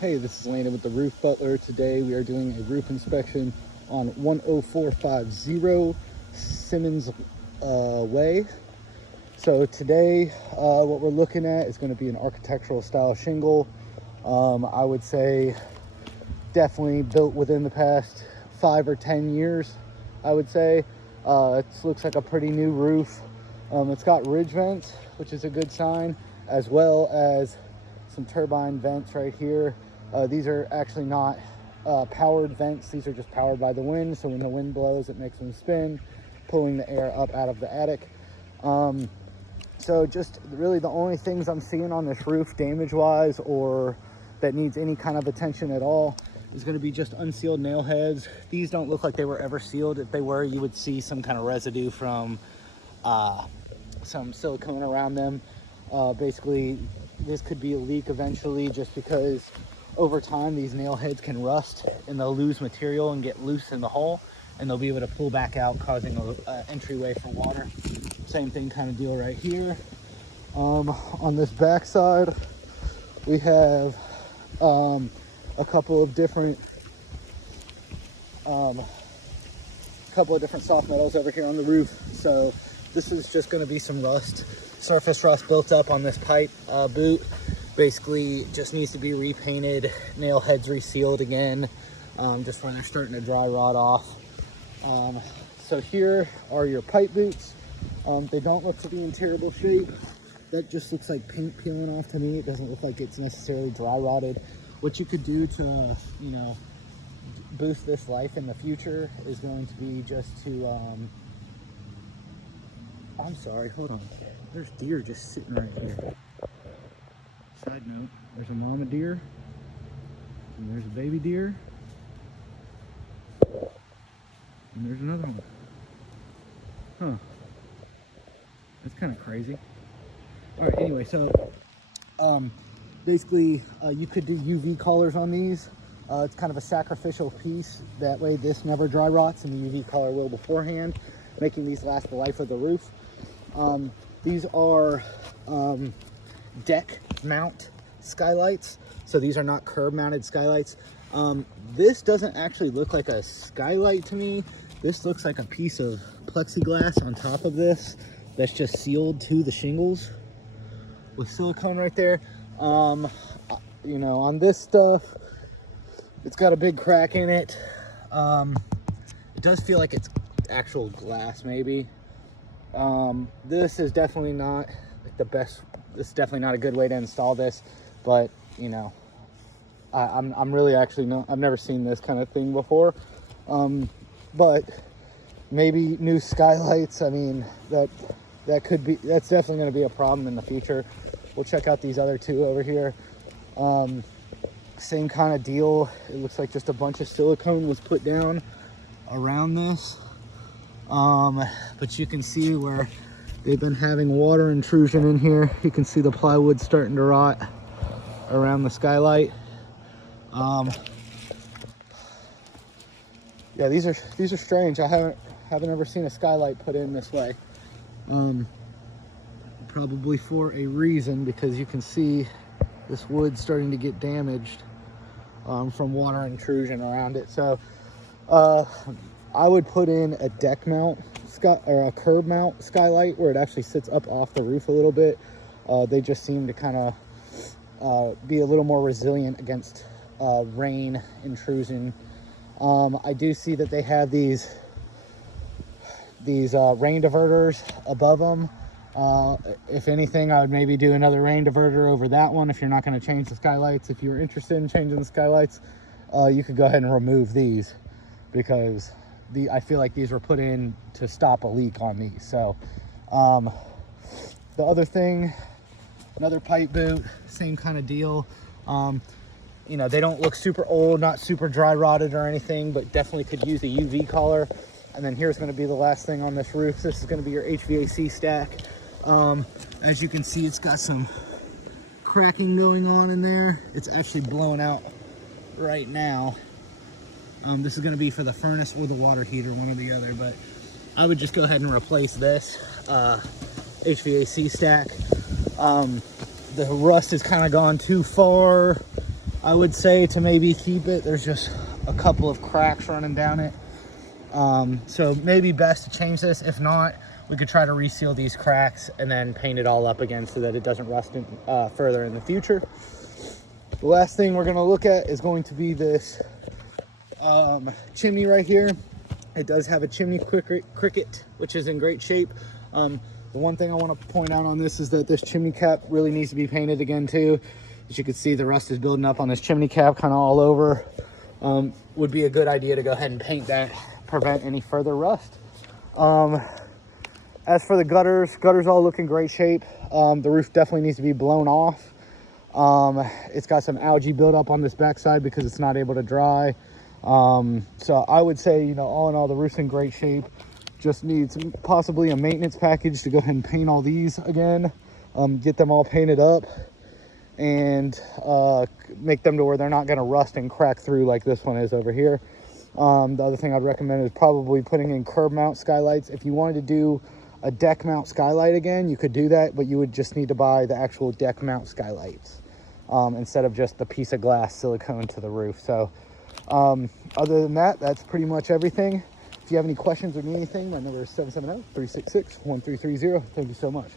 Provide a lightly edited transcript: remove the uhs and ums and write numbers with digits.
Hey, this is Landon with the Roof Butler. Today we are doing a roof inspection on 10450 Simmons Way. So today what we're looking at is going to be an architectural style shingle. I would say definitely built within the past 5 or 10 years, I would say. It looks like a pretty new roof. It's got ridge vents, which is a good sign, as well as some turbine vents right here. These are actually not powered vents. These are just powered by the wind. So when the wind blows, it makes them spin, pulling the air up out of the attic. So just really the only things I'm seeing on this roof damage-wise or that needs any kind of attention at all is going to be just unsealed nail heads. These don't look like they were ever sealed. If they were, you would see some kind of residue from some silicone around them. Basically, this could be a leak eventually, just because over time these nail heads can rust and they'll lose material and get loose in the hole, and they'll be able to pull back out, causing an entryway for water. Same thing kind of deal right here. On this back side, we have a couple of different soft metals over here on the roof. So this is just going to be some rust, surface rust built up on this pipe boot. Basically just needs to be repainted, nail heads resealed again, just when they're starting to dry rot off. So here are your pipe boots. They don't look to be in terrible shape. That just looks like paint peeling off to me. It doesn't look like it's necessarily dry rotted. What you could do to, boost this life in the future is going to be just to, I'm sorry, hold on. There's deer just sitting right here. Side note, there's a mama deer, and there's a baby deer, and there's another one. Huh. That's kind of crazy. All right, anyway, so basically you could do UV collars on these. It's kind of a sacrificial piece. That way this never dry rots, and the UV collar will beforehand, making these last the life of the roof. These are deck mount skylights. So these are not curb mounted skylights. This doesn't actually look like a skylight to me. This looks like a piece of plexiglass on top of this that's just sealed to the shingles with silicone right there. On this stuff, it's got a big crack in it. It does feel like it's actual glass maybe. This is definitely not the best. This is definitely not a good way to install this, but I'm really actually not, I've never seen this kind of thing before. But maybe new skylights, I mean, that's definitely going to be a problem in the future. We'll check out these other two over here. Same kind of deal. It looks like just a bunch of silicone was put down around this. But you can see where they've been having water intrusion in here. You can see the plywood starting to rot around the skylight. Yeah, these are strange. I haven't ever seen a skylight put in this way. Probably for a reason, because you can see this wood starting to get damaged from water intrusion around it. So I would put in a deck mount or a curb mount skylight where it actually sits up off the roof a little bit. They just seem to kind of be a little more resilient against rain intrusion. I do see that they have these rain diverters above them. If anything, I would maybe do another rain diverter over that one if you're not going to change the skylights. If you're interested in changing the skylights, you could go ahead and remove these, because I feel like these were put in to stop a leak on these. So the other thing, another pipe boot, same kind of deal. They don't look super old, not super dry rotted or anything, but definitely could use a UV collar. And then here's going to be the last thing on this roof. This is going to be your HVAC stack. As you can see, it's got some cracking going on in there. It's actually blown out right now. This is going to be for the furnace or the water heater, one or the other, but I would just go ahead and replace this HVAC stack. The rust has kind of gone too far. I would say to maybe keep it. There's just a couple of cracks running down it. So maybe best to change this. If not, we could try to reseal these cracks and then paint it all up again so that it doesn't rust in, further in the future. The last thing we're going to look at is going to be this chimney right here. It does have a chimney cricket, which is in great shape. The one thing I want to point out on this is that this chimney cap really needs to be painted again too. As you can see, the rust is building up on this chimney cap kind of all over. Would be a good idea to go ahead and paint that, prevent any further rust. As for the gutters all look in great shape. The roof definitely needs to be blown off. It's got some algae buildup on this backside because it's not able to dry. So I would say, you know, all in all, the roof's in great shape. Just needs possibly a maintenance package to go ahead and paint all these again, get them all painted up, and make them to where they're not going to rust and crack through like this one is over here. The other thing I'd recommend is probably putting in curb mount skylights. If you wanted to do a deck mount skylight again, you could do that, but you would just need to buy the actual deck mount skylights instead of just the piece of glass silicone to the roof. So other than that, that's pretty much everything. If you have any questions or need anything, my number is 770-366-1330. Thank you so much.